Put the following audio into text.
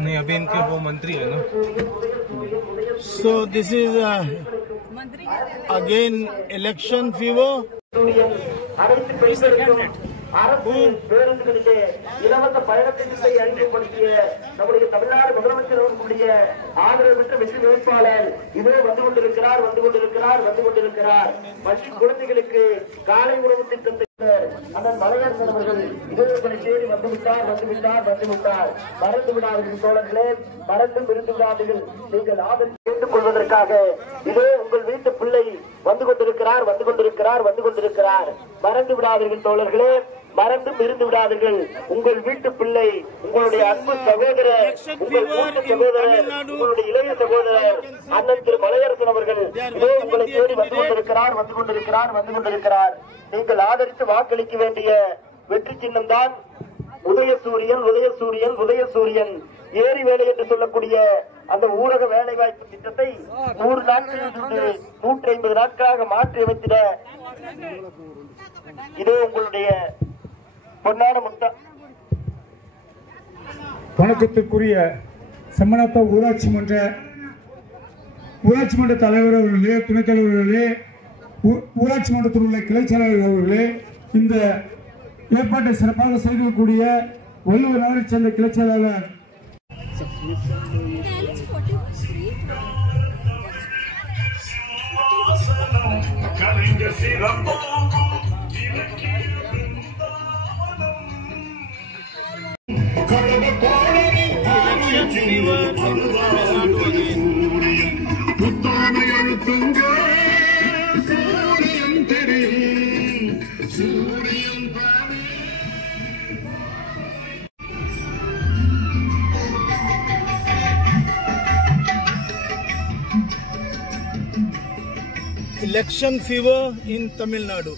नहीं, अभी इनके वो मंत्री है ना। So this is again election fever. அரசு பேருந்துகளிலே இலவச பயணத்தை அறிமுகப்படுத்திய நம்முடைய தமிழ்நாடு முதலமைச்சர் அவர்களுடைய ஆதரவு பெற்ற வெற்றி வேட்பாளர் இதோ வந்து கொண்டிருக்கிறார். பள்ளி குழந்தைகளுக்கு காலை உணவு திட்டத்தை அண்ணன் மலையரசன் அவர்கள் இதோ உங்களை தேடி வந்துவிட்டார். மறந்து விடாதீர்கள் தோழர்களே, மறந்தும் இருந்து விடாதீர்கள். நீங்கள் ஆதரவு கேட்டுக் கொள்வதற்காக இதோ உங்கள் வீட்டு பிள்ளை வந்து கொண்டிருக்கிறார். மறந்து விடாதீர்கள் தோழர்களே, மறந்தும் இருந்து விடாதீர்கள். உங்கள் வீட்டு பிள்ளை, உங்களுடைய அன்பு சகோதரர், உங்கள் மூத்த சகோதரர், உங்களுடைய இளைய சகோதரர் அண்ணன் திரு மலையரசன் அவர்கள் இதோ உங்களை தேடி வந்து கொண்டிருக்கிறார். நீங்கள் ஆதரித்து வாக்களிக்க வேண்டிய வெற்றி சின்னம் தான் உதயசூரியன். ஏரி வேலை என்று சொல்லக்கூடிய அந்த ஊரக வேலை வாய்ப்பு திட்டத்தை 100 நாட்களிலிருந்து 150 நாட்களாக மாற்றி அமைத்திட இதோ உங்களுடைய பொன்னான முத்தா. வணக்கத்திற்குரிய செம்மனப்பா ஊராட்சி மன்ற தலைவர் அவர்களே, துணைத் தலைவர்களே, ஊராட்சி மன்றத்தில் உள்ள கிளை செயலாளர்கள் அவர்களே, இந்த ஏற்பாட்டை சிறப்பாக செய்திருக்கக்கூடிய வள்ளுவர் நகரைச் சேர்ந்த கிளை செயலாளர் Election fever in Tamil Nadu.